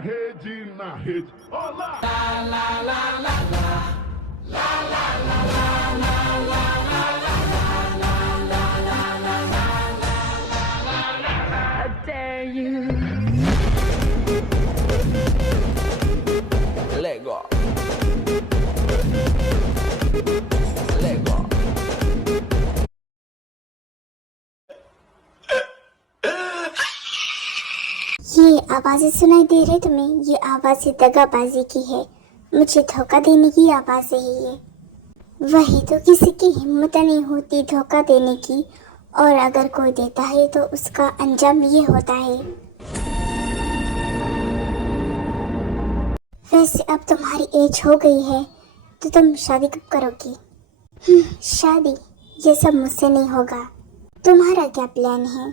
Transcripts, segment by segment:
na rede. Olá! How dare you? Lego. Lego. ये आवाजें सुनाई दे रही तुम्हें? ये आवाजें दगाबाजी की है, मुझे धोखा देने की आवाजें है ये। वही तो किसी की हिम्मत नहीं होती धोखा देने की, और अगर कोई देता है तो उसका अंजाम ये होता है। वैसे अब तुम्हारी एज हो गई है तो तुम शादी कब करोगी? शादी ये सब मुझसे नहीं होगा। तुम्हारा क्या प्लान है?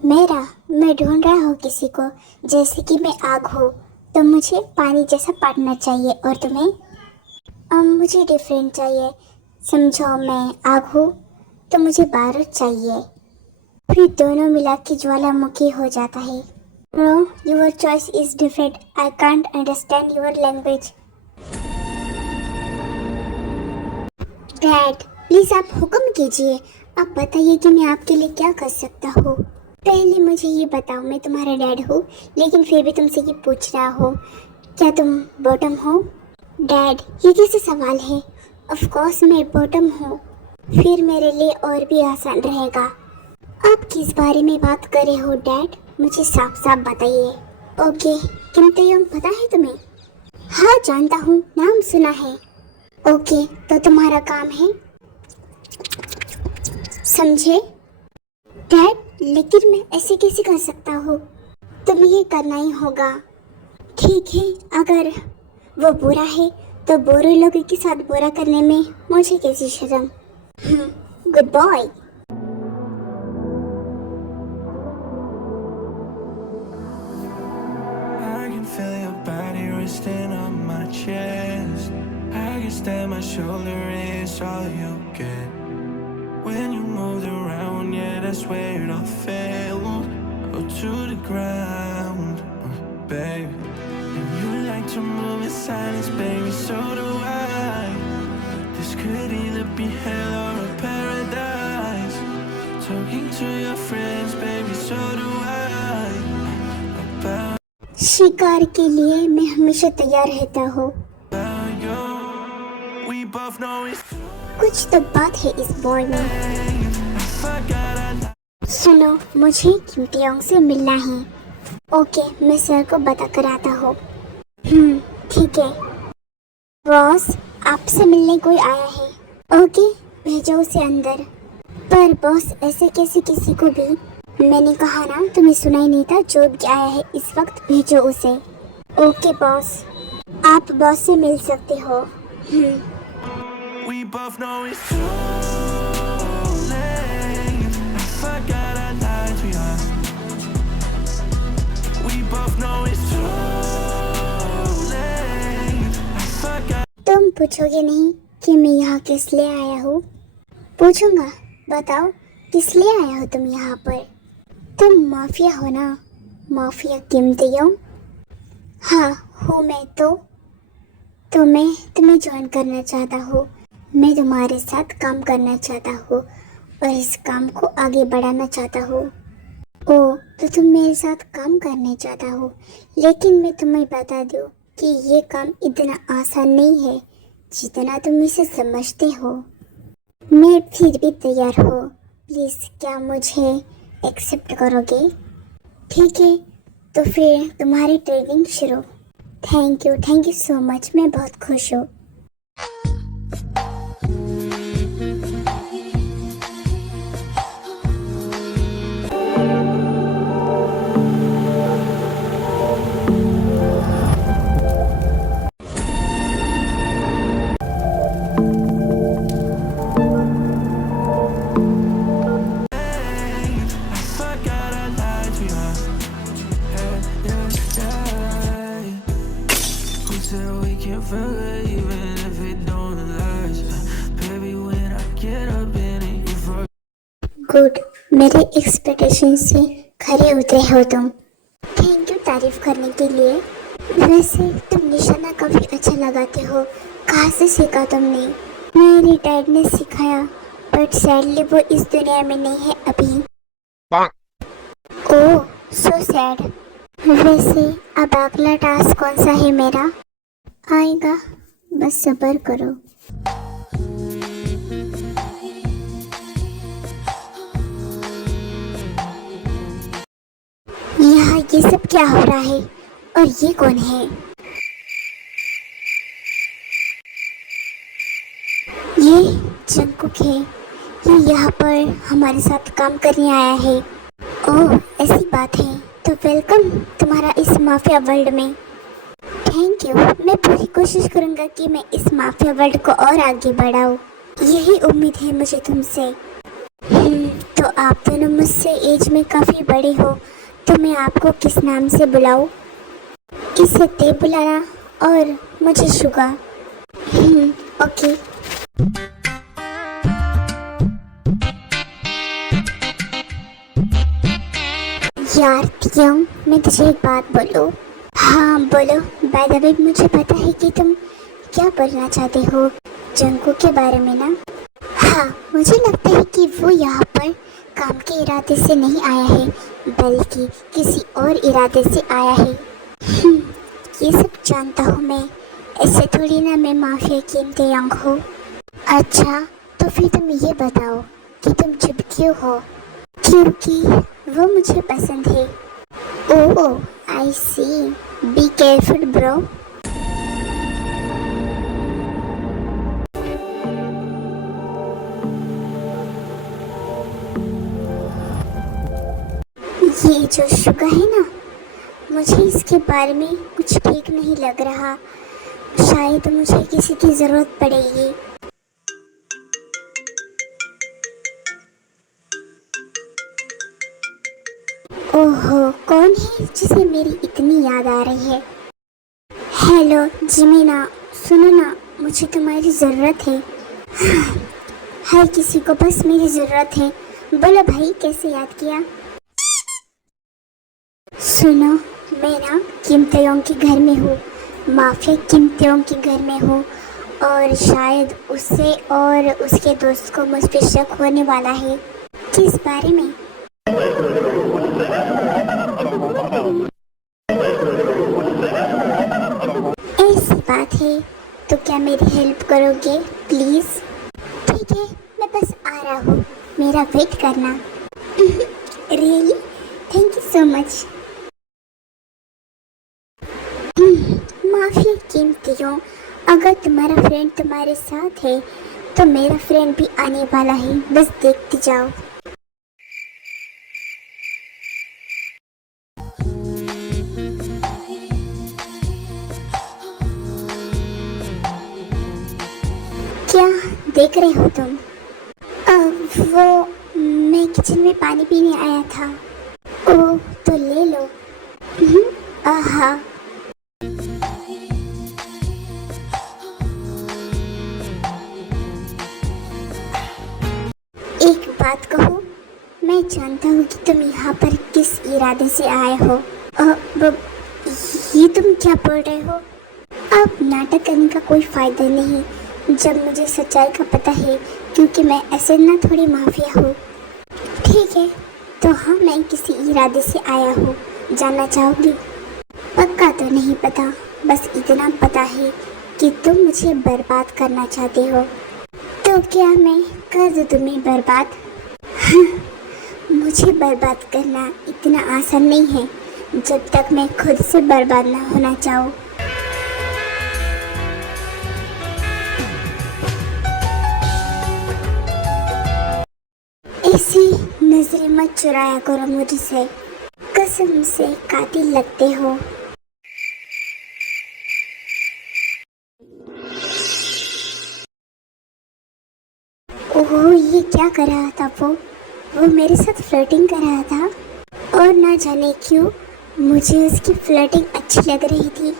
मैं ढूंढ रहा हूँ किसी को, जैसे कि मैं आग हूँ तो मुझे पानी जैसा पार्टनर चाहिए, और तुम्हें मुझे डिफरेंट चाहिए। समझो, मैं आग हूँ तो मुझे बारूद चाहिए, फिर दोनों मिला के ज्वालामुखी हो जाता है। No, your choice is different, I can't understand your language. Dad please आप हुक्म कीजिए, आप बताइए कि मैं आपके लिए क्या कर सकता हूँ। पहले मुझे ये बताओ, मैं तुम्हारा डैड हूँ लेकिन फिर भी तुमसे ये पूछ रहा हो, क्या तुम बॉटम हो? डैड ये कैसे सवाल है? ऑफ कोर्स मैं बॉटम हूँ, फिर मेरे लिए और भी आसान रहेगा। आप किस बारे में बात कर रहे हो डैड? मुझे साफ साफ बताइए। ओके, किम तयंग पता है तुम्हें? हाँ जानता हूँ, नाम सुना है। ओके, तो तुम्हारा काम है, समझे? डैड लेकिन मैं ऐसे कैसे कर सकता हूँ? तुम्हें ये करना ही होगा। ठीक है, अगर वो बुरा है तो बुरे लोगों के साथ बुरा करने में मुझे कैसी शर्म। Good boy. I can feel your body resting on my chest. I guess that my shoulder is all you get. When you moved around, yeah, that's where it all fell. Oh, to the ground, babe. And you like to move in silence, baby, so do I. This could either be hell or a paradise. Talking to your friends, baby, so do I. About शिकार के लिए मैं हमेशा तैयार रहता हूँ। you, we both know it's कुछ तो बात है इस बॉय में। forgot I सुनो, मुझे किम तयंग से मिलना है। ओके, मैं सर को बता कर आता हूँ। ठीक है। बॉस आपसे मिलने कोई आया है। ओके, भेजो उसे अंदर। पर बॉस ऐसे कैसे किसी को भी? मैंने कहा ना, तुम्हें सुनाई नहीं था? जो भी आया है इस वक्त भेजो उसे। ओके बॉस, आप बॉस से मिल सकते हो। We both know it's too late. I forgot I lied to you. We both know it's too late. I forgot. तुम पूछोगे नहीं कि मैं यहाँ किस लिए आया हूँ? पूछूंगा, बताओ किस लिए आया हो तुम यहाँ पर? तुम माफिया हो ना? माफिया किम तयंग? हाँ हूँ मैं तो मैं तुम्हें ज्वाइन करना चाहता हूँ। मैं तुम्हारे साथ काम करना चाहता हूँ और इस काम को आगे बढ़ाना चाहता हूँ। ओ, तो तुम मेरे साथ काम करना चाहता हो, लेकिन मैं तुम्हें बता दूँ कि ये काम इतना आसान नहीं है जितना तुम इसे समझते हो। मैं फिर भी तैयार हूँ, प्लीज़ क्या मुझे एक्सेप्ट करोगे? ठीक है, तो फिर तुम्हारी ट्रेनिंग शुरू। थैंक यू सो मच, मैं बहुत खुश हूँ। I forgot I lied to you. Yeah. Who said we can't forget even if it don't last? Baby, when I get up in it, you forget. Good, मेरे expectation से खरे उतरे हो तुम। Thank you तारीफ करने के लिए। वैसे तुम निशाना काफी अच्छा लगाते हो, कहाँ से सीखा तुमने? मेरी डैड ने सिखाया, बट सैडली वो इस दुनिया में नहीं है अभी। ओह सो सैड। वैसे अब अगला टास्क कौन सा है मेरा? आएगा, बस सब्र करो। यहाँ ये सब क्या हो रहा है और ये कौन है? ये जंगकुक है, ये यहाँ पर हमारे साथ काम करने आया है। ओह ऐसी बात है, तो वेलकम तुम्हारा इस माफिया वर्ल्ड में। थैंक यू, मैं पूरी कोशिश करूँगा कि मैं इस माफिया वर्ल्ड को और आगे बढ़ाऊँ। यही उम्मीद है मुझे तुमसे। तो आप दोनों मुझसे एज में काफ़ी बड़े हो, तो मैं आपको किस नाम से बुलाऊँ? इसे ते बुलाना और मुझे शुगा। ओके। यार तियोंग, मैं तुझे एक बात बोलूँ? हाँ बोलो। बाय द वे मुझे पता है कि तुम क्या बोलना चाहते हो जंगकुक के बारे में ना। हाँ मुझे लगता है कि वो यहाँ पर काम के इरादे से नहीं आया है, बल्कि किसी और इरादे से आया है। ये सब जानता हूँ मैं, ऐसे थोड़ी ना मैं माफिया किम तेयोंग हूँ। अच्छा तो फिर तुम ये बताओ कि तुम चुप क्यों हो? क्योंकि वो मुझे पसंद है। ओह आई सी, बी केयरफुल ब्रो। ये जो शुगा है ना, मुझे इसके बारे में कुछ ठीक नहीं लग रहा। शायद मुझे किसी की जरूरत पड़ेगी। ओहो कौन है जिसे मेरी इतनी याद आ रही है? हेलो जिमीना, सुनो ना, मुझे तुम्हारी ज़रूरत है। हर किसी को बस मेरी ज़रूरत है। बोलो भाई, कैसे याद किया? सुनो, मैं ना किम तेयोंग के घर में हूँ, माफिया किम तेयोंग के घर में हूँ, और शायद उससे और उसके दोस्त को मुझ पे शक होने वाला है। किस बारे में? ऐसी बात है, तो क्या मेरी हेल्प करोगे प्लीज? ठीक है, मैं बस आ रहा हूँ, मेरा वेट करना। Really, thank you so much. माफी किम तेयोंग, अगर तुम्हारा फ्रेंड तुम्हारे साथ है तो मेरा फ्रेंड भी आने वाला है, बस देखते जाओ। क्या देख रहे हो तुम? वो मैं किचन में पानी पीने आया था। ओह तो ले लो। आहा। एक बात कहूँ, मैं जानता हूँ कि तुम यहाँ पर किस इरादे से आए हो। ये तुम क्या बोल रहे हो? अब नाटक करने का कोई फायदा नहीं, जब मुझे सच्चाई का पता है, क्योंकि मैं ऐसे ना थोड़ी माफिया हूँ। ठीक है, तो हाँ मैं किसी इरादे से आया हूँ। जानना चाहोगी? पक्का तो नहीं पता, बस इतना पता है कि तुम मुझे बर्बाद करना चाहते हो। तो क्या मैं कर दूँ तुम्हें बर्बाद? मुझे बर्बाद करना इतना आसान नहीं है, जब तक मैं खुद से बर्बाद ना होना चाहूँ। ऐसी नजरें मत चुराया करो मुझसे, कसम से कातिल लगते हो। ओह ये क्या कर रहा था वो मेरे साथ फ्लर्टिंग कर रहा था, और ना जाने क्यों मुझे उसकी फ्लर्टिंग अच्छी लग रही थी।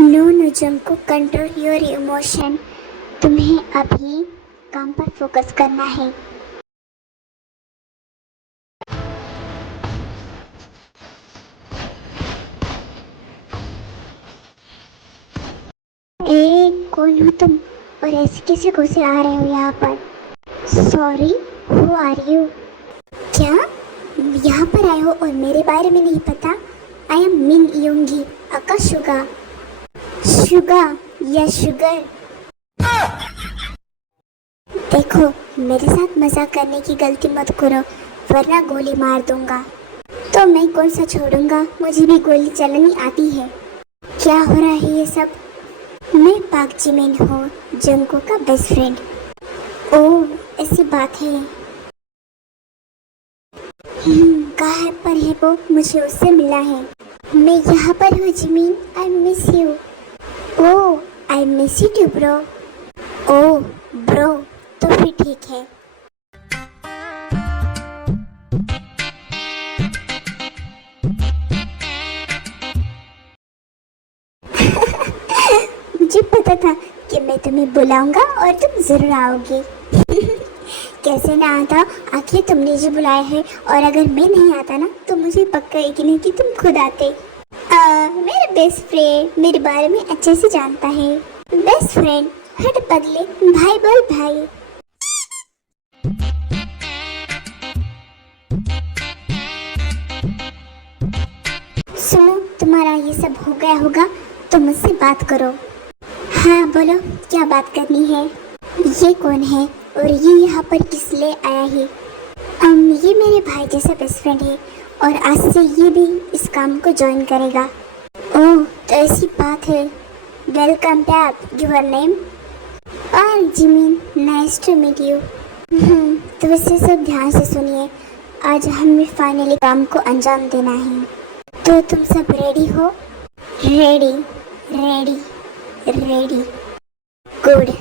No Jungkook, control your emotion, तुम्हें अभी काम पर फोकस करना है। कौन हो तुम और ऐसे कैसे घुसे आ रहे हो यहाँ पर? Sorry, who are you? क्या यहाँ पर आए हो और मेरे बारे में नहीं पता? आई एम मिन योंगी अकाशुगा। शुगा या शुगर? देखो, मेरे साथ मजाक करने की गलती मत करो वरना गोली मार दूंगा। तो मैं कौन सा छोड़ूंगा, मुझे भी गोली चलानी आती है। क्या हो रहा है ये सब? मैं पाक जिमिन हूँ, जंगको का बेस्ट फ्रेंड। ओह, ऐसी बात है। कहाँ पर है वो? मुझे उससे मिलना है। मैं यहाँ पर हूँ Jimin, I miss you. Oh, I miss you too bro. Oh bro, तो फिर ठीक है। मुझे पता था कि मैं तुम्हें बुलाऊंगा और तुम जरूर आओगे। कैसे ना आता, आखिर तुमने जी बुलाया है और अगर मैं नहीं आता ना तो मुझे पक्का यकीन है कि तुम खुद आते। मेरा बेस्ट फ्रेंड मेरे बारे में अच्छे से जानता है। बेस्ट फ्रेंड, हट पगले, भाई बोल भाई। सुनो, तुम्हारा ये सब हो गया होगा तो मुझसे बात करो। हाँ बोलो, क्या बात करनी है? ये कौन है और ये यहाँ पर किस लिए आया है? ये मेरे भाई जैसा बेस्ट फ्रेंड है और आज से ये भी इस काम को ज्वाइन करेगा। ओह, तो ऐसी बात है। Welcome back, your name? और Jimin, nice to meet you. तो वैसे सब ध्यान से सुनिए, आज हमें फाइनली काम को अंजाम देना है। तो तुम सब रेडी हो? Ready ready ready, good.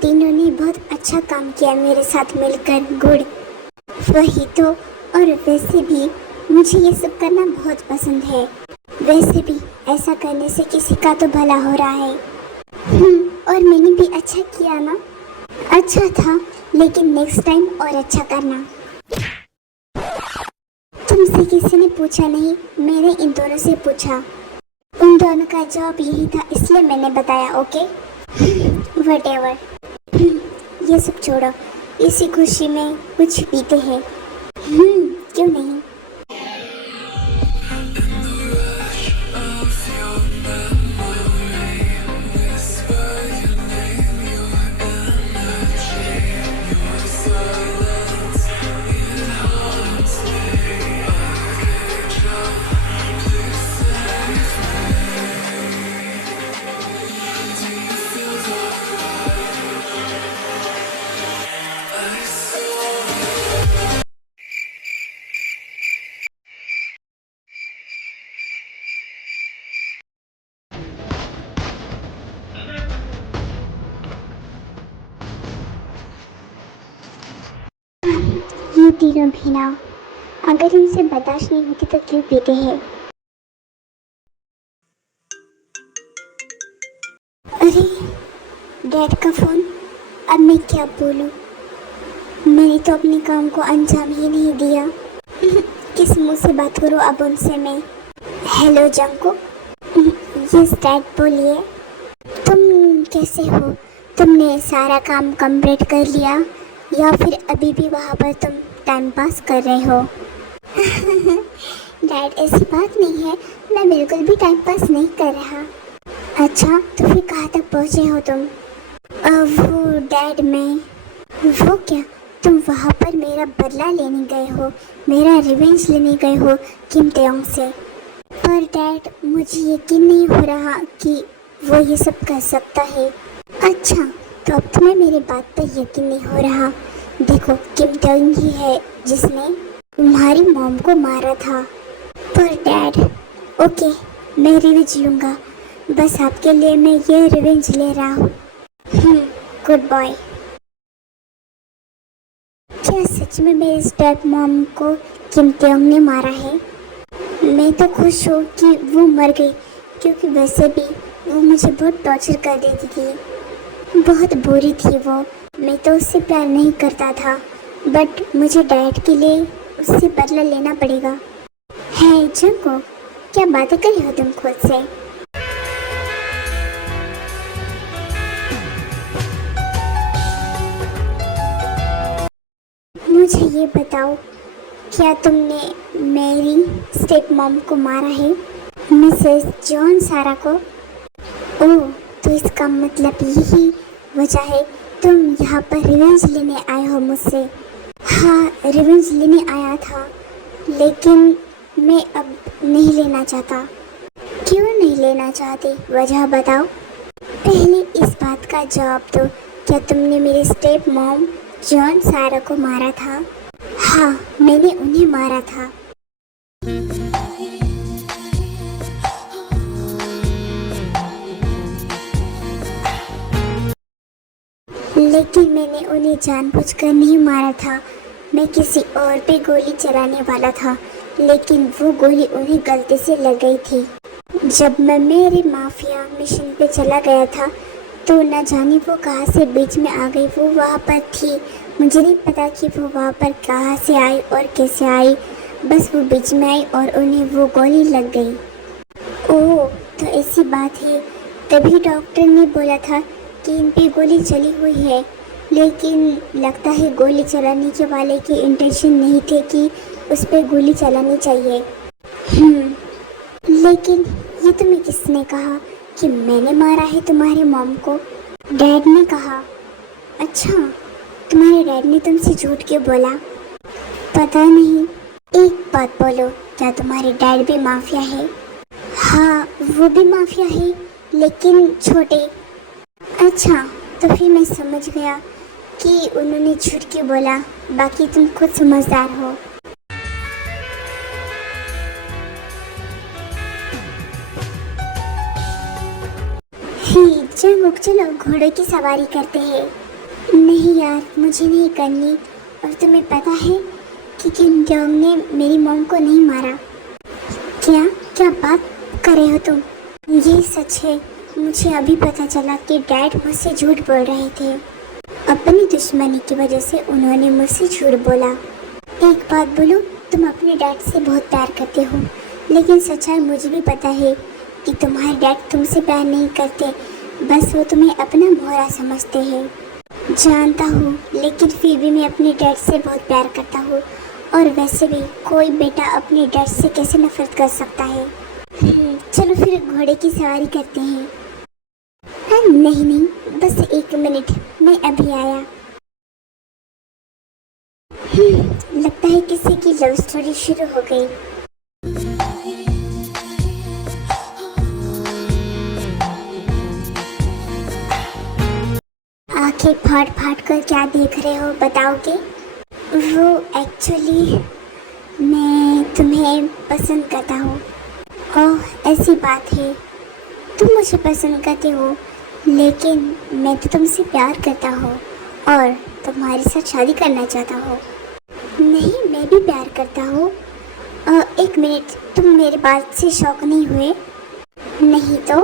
तीनों ने बहुत अच्छा काम किया मेरे साथ मिलकर, गुड। वही तो, और वैसे भी मुझे ये सब करना बहुत पसंद है। वैसे भी ऐसा करने से किसी का तो भला हो रहा है। और मैंने भी अच्छा किया ना? अच्छा था, लेकिन नेक्स्ट टाइम और अच्छा करना। तुमसे किसी ने पूछा नहीं, मैंने इन दोनों से पूछा। उन दोनों का जवाब यही था, इसलिए मैंने बताया। Okay, whatever. ये सब छोड़ो, इसी खुशी में कुछ पीते हैं। क्यों नहीं? ये तीनों भी ना, अगर इनसे बर्दाश्त नहीं होती तो क्यों पीते हैं? अरे डैड का फोन, अब मैं क्या बोलूं? मैंने तो अपने काम को अंजाम ही नहीं दिया। किस मुंह से बात करूं अब उनसे मैं? Hello Junko. यस डैड, बोलिए। तुम कैसे हो? तुमने सारा काम कंप्लीट कर लिया या फिर अभी भी वहाँ पर तुम टाइम पास कर रहे हो? डैड, ऐसी बात नहीं है, मैं बिल्कुल भी टाइम पास नहीं कर रहा। अच्छा, तो फिर कहाँ तक पहुँचे हो तुम? वो डैड, मैं वो क्या, तुम वहाँ पर मेरा बदला लेने गए हो, मेरा रिवेंज लेने गए हो किम तेयोंग से। पर डैड, मुझे यकीन नहीं हो रहा कि वो ये सब कर सकता है। अच्छा, तो अब तुम्हें मेरी बात पर यकीन नहीं हो रहा। देखो, किम तेयोंग ही है जिसने तुम्हारी मॉम को मारा था। पर डैड, ओके, मैं रिवेंज लूँगा, बस आपके लिए मैं ये रिवेंज ले रहा हूँ। Good boy. क्या सच में मेरे स्टेप मॉम को किम तेयोंग ने मारा है? मैं तो खुश हूँ कि वो मर गई, क्योंकि वैसे भी वो मुझे बहुत टॉर्चर कर देती थी। बहुत बुरी थी वो। मैं तो उससे प्यार नहीं करता था, बट मुझे डैड के लिए उससे बदला लेना पड़ेगा। है जंगकोक, क्या बातें करी हो तुम खुद से? मुझे ये बताओ, क्या तुमने मेरी स्टेप मॉम को मारा है, मिसेस जॉन सारा को? ओह, तो इसका मतलब यही वजह है तुम यहाँ पर रिवेंज लेने आए हो मुझसे। हाँ, रिवेंज लेने आया था, लेकिन मैं अब नहीं लेना चाहता। क्यों नहीं लेना चाहती, वजह बताओ। पहले इस बात का जवाब दो, क्या तुमने मेरे स्टेप मॉम जॉन सारा को मारा था? हाँ, मैंने उन्हें मारा था। लेकिन मैंने उन्हें जानबूझकर नहीं मारा था। मैं किसी और पे गोली चलाने वाला था, लेकिन वो गोली उन्हें गलती से लग गई थी। जब मैं मेरे माफिया मिशन पे चला गया था, तो न जाने वो कहाँ से बीच में आ गई। वो वहाँ पर थी, मुझे नहीं पता कि वो वहाँ पर कहाँ से आई और कैसे आई। बस वो बीच में आई और उन्हें वो गोली लग गई। ओह, तो ऐसी बात है। तभी डॉक्टर ने बोला था कि इन पे गोली चली हुई है, लेकिन लगता है गोली चलाने के वाले के इंटेंशन नहीं थे कि उस पर गोली चलानी चाहिए। लेकिन ये तुम्हें किसने कहा कि मैंने मारा है तुम्हारे मॉम को? डैड ने कहा। अच्छा, तुम्हारे डैड ने तुमसे झूठ क्यों बोला? पता नहीं। एक बात बोलो, क्या तुम्हारे डैड भी माफिया है? हाँ, वो भी माफिया है, लेकिन छोटे। अच्छा, तो फिर मैं समझ गया कि उन्होंने झूठ क्यों बोला। बाकी तुम खुद समझदार हो। जंगकोक, चलो घोड़े की सवारी करते हैं। नहीं यार, मुझे नहीं करनी। और तुम्हें पता है कि किम तेयोंग ने मेरी मॉम को नहीं मारा। क्या क्या बात कर रहे हो तुम? ये सच है। मुझे अभी पता चला कि डैड मुझसे झूठ बोल रहे थे। अपनी दुश्मनी की वजह से उन्होंने मुझसे झूठ बोला। एक बात बोलो, तुम अपने डैड से बहुत प्यार करते हो, लेकिन सच्चाई मुझे भी पता है कि तुम्हारे डैड तुमसे प्यार नहीं करते। बस वो तुम्हें अपना मोहरा समझते हैं। जानता हूँ, लेकिन फिर भी मैं अपने डैड से बहुत प्यार करता हूँ। और वैसे भी कोई बेटा अपने डैड से कैसे नफरत कर सकता है। चलो फिर घोड़े की सवारी करते हैं। नहीं नहीं, बस 1 मिनट, मैं अभी आया। लगता है किसी की लव स्टोरी शुरू हो गई। आंखें फाड़ फाड़ कर क्या देख रहे हो, बताओगे? वो एक्चुअली मैं तुम्हें पसंद करता हूँ। ओह, ऐसी बात है। तुम मुझे पसंद करते हो, लेकिन मैं तो तुमसे प्यार करता हूँ और तुम्हारे साथ शादी करना चाहता हूँ। नहीं, मैं भी प्यार करता हूँ। 1 मिनट, तुम मेरे बात से शौक नहीं हुए? नहीं तो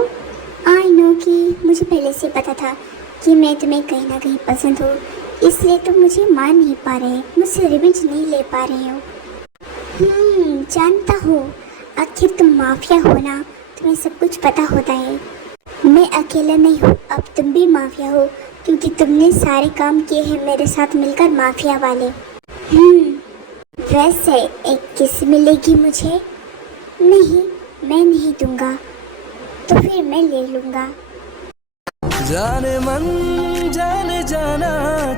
आई नो कि मुझे पहले से पता था कि मैं तुम्हें कहीं ना कहीं पसंद हूँ, इसलिए तुम मुझे मान नहीं पा रहे, मुझसे रिवेंज नहीं ले पा रहे हो। जानता हूँ, आखिर तुम माफिया हो ना, तुम्हें सब कुछ पता होता है। मैं अकेला नहीं हूँ, अब तुम भी माफिया हो, क्योंकि तुमने सारे काम किए हैं मेरे साथ मिलकर, माफिया वाले। वैसे एक किस मिलेगी मुझे? नहीं, मैं नहीं दूंगा। तो फिर मैं ले लूंगा। जाने मन जाने जाना,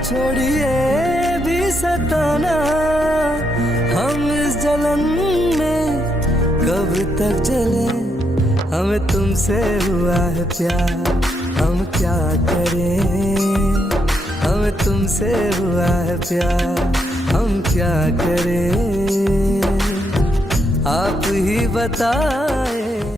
छोड़िए भी सताना। हम इस जलन में कब तक जले, हमें तुमसे हुआ है प्यार, हम क्या करें। हमें तुमसे हुआ है प्यार, हम क्या करें। आप ही बताएं